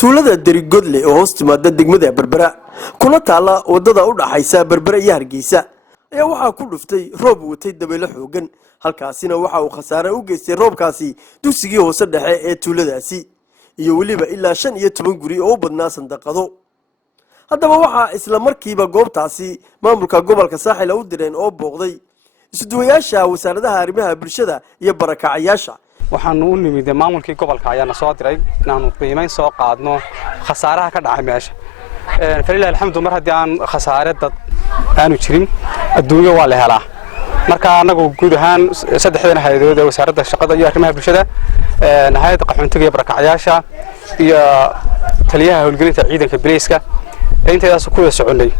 tuulada Deri Godle oo hoos timaada degmada berbera kuna taala wadada u dhaxaysa berbera iyo Hargeysa ayaa waxa ku dhuftay roob watay dabaylo xoogan halkaasina waxa uu khasaare u geystay roobkaasi dugsigii hoose dhexe ee tuuladaasi iyo waliba ilaa 15 guri oo badnaa sandaqado haddaba waxa isla markiiba goobtaasi maamulka gobolka saaxil u direen oo booqday isduwayaasha wasaaradaha arrimaha bulshada iyo barakacayaasha waxaan u nimid maamulkii gobolka ayaana soo diray inaanu qiimeyn soo qaadno khasaaraha ka dhacay meesha fariilaha alxamdu mar haddii aan khasaare dad aanu jirin adduunyo waa la helaa marka anagu guud ahaan saddexdan hay'adood ee wasaaradda shaqada iyo arrimaha bulshada hay'adda qaxoontiga iyo barakacayaasha iyo taliyaha howlgelinta ciidanka bilayska intaas ku wada soconay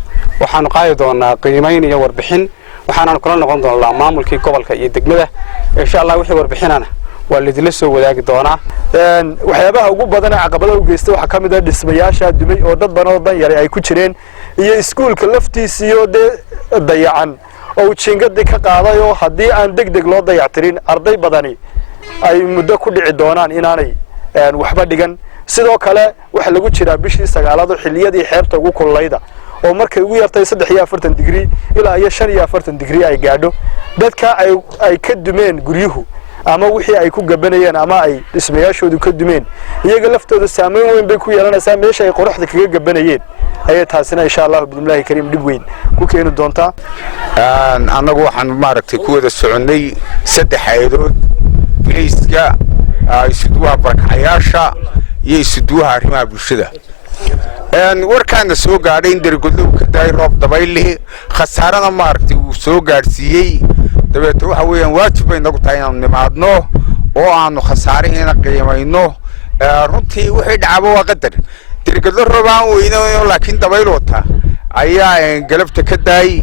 waxaanu qaadi doonaa qiimeyn iyo warbixin waxaana kula noqon doonaa maamulkii gobolka iyo degmada insha Allah wixii warbixinana waa la idin soo wadaagi doonaa waxyaabaha ugu badan ee caqabadaha u geystay waxa kamid ah dhismayaasha dumay oo dad badan oo dan yar ay ku jireen iyo iskuulka laftiisa iyo dayacan oo jingadii ka qaaday oo hadii aan degdeg loo dayactirin arday badani ay muddo ku dhici doonaan inaanay waxba dhigan sidoo kale waxa lagu jiraa bishii sagaalaad xilliyadii xeebta ugu kullayda oo markay ugu yartay 43 digrii ilaa 45 digrii ay gaadho dadka ay ka dumeen guryuhu ama wixii ay ku gabanayeen ama ay dhismayaashoodu ka dumeen iyaga laftooda saameyn weyn bay ku yeelanaysaa meesha ay qorraxda kaga gabanayeen ayay taasina insha Allah bismillaahi kariim dib weyn ku keeni doontaa anagu waxaan maaragtay ku wada soconay saddex hay'adood bilayska isduwaha barakacayaasha iyo isduwaha arrimaha bulshada warkaana soo gaadhay in Deri Godle uu ka daay roob dabayl khasaarada maaragtay uu soo gaarsiiyay dabeeto waxa weeyaan waajib ay nagu tahay inaan nimaadno oo aanu khasaaraheena qiimayno runtii wixii dhacaba waa qadar Deri Godle roobaan weynaa laakiin dabayl wata ayaa galabta ka daay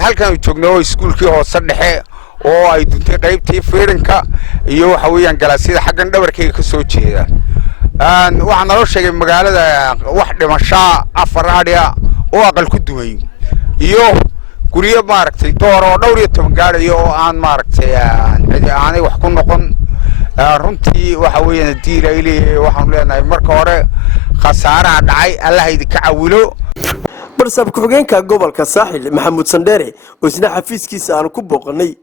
halkan joogno iskuulkii hoose dhexe oo ay duntay qaybtii fiirinka iyo waxa weeyaan galaasida xaggan dhabarkayga ka soo jeeda waxaan noo sheegay magaalada wax dhimasho afar aadhiya oo aqal ku dumay iyo guriyo maaragtay door oo dhowr iyo 10 gaadhayo oo aan maaragtay aanay wax ku noqon runtii waxa weeyaan diilayli waxaan leenahay marka hore khasaaraha dhacay Allah idinka caawilo barsab ku-xigeenka gobolka saaxil maxamuud sandheere oo isna xafiiskiisa aan ku booqanay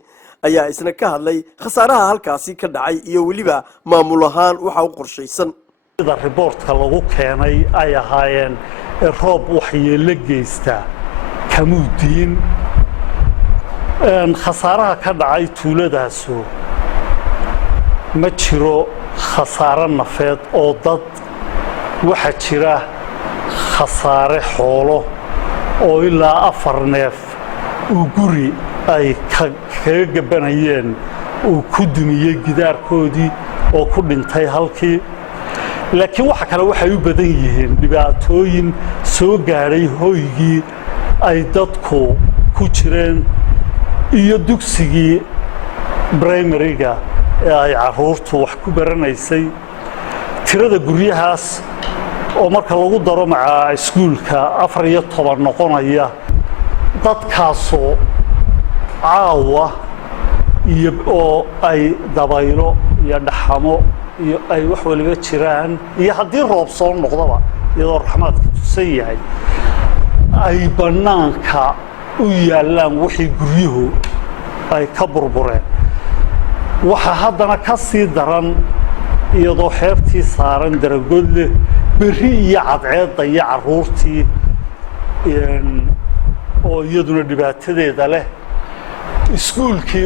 ayaa isna ka hadlay khasaaraha halkaasi ka dhacay iyo waliba maamul ahaan waxa uu qorshaysan reportka lagu keenay ay ahaayeen roob waxyeello geysta kamuudiin khasaaraha ka dhacay tuuladaasu ma jiro khasaare nafeed oo dad waxa jira khasaare xoolo oo ilaa 4 neef uu guri ay kaga gabanayeen uu ku dumiyay gidaarkoodii oo ku dhintay halkii laakiin waxa kale waxay u badan yihiin dhibaatooyin soo gaaray hoygii ay dadku ku jireen iyo dugsigii primary-ga ee ay caruurtu wax ku baranaysay tirada guryahaas oo marka lagu daro maca iskuulka 14 noqonaya dadkaasoo caawa iyo oo ay dabaylo iyo dhaxamo iyo ay wax waliba jiraan iyo haddii roob soo noqdaba iyadoo raxmaadka tusan yahay ay banaanka u yaalaan wixii guryuhu ay ka burbureen waxa haddana ka sii daran iyadoo xeebtii saaran Deri Godle berri iyo cadceedda iyo caruurtii oo iyaduna dhibaatadeeda leh iskuulkii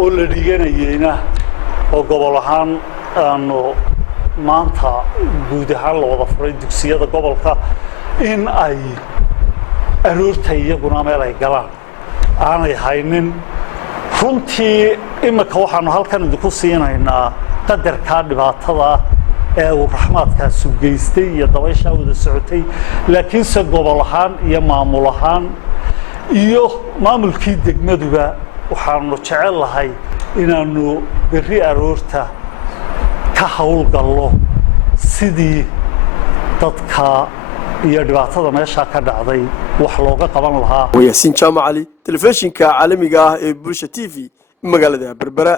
oo la dhiganayayna oo gobol ahaan aanu maanta guud ahaan la wada furay dugsiyada gobolka in ay aroorta iyaguna meel ay galaan aanay haynin runtii imika waxaanu halkan idinku siinaynaa qadarka dhibaatada ee uu raxmaadkaas u geystay iyo dabaysha wada socotay laakiin se gobol ahaan iyo maamul ahaan iyo maamulkii degmaduba waxaanu jecel lahay inaanu berri aroorta ka hawlgallo sidii dadka iyo dhibaatada meesha ka dhacday wax looga qaban lahaa Yaasiin Jaamac Ali telefishinka caalamiga ah ee Bulsha TV magaalada Berbera.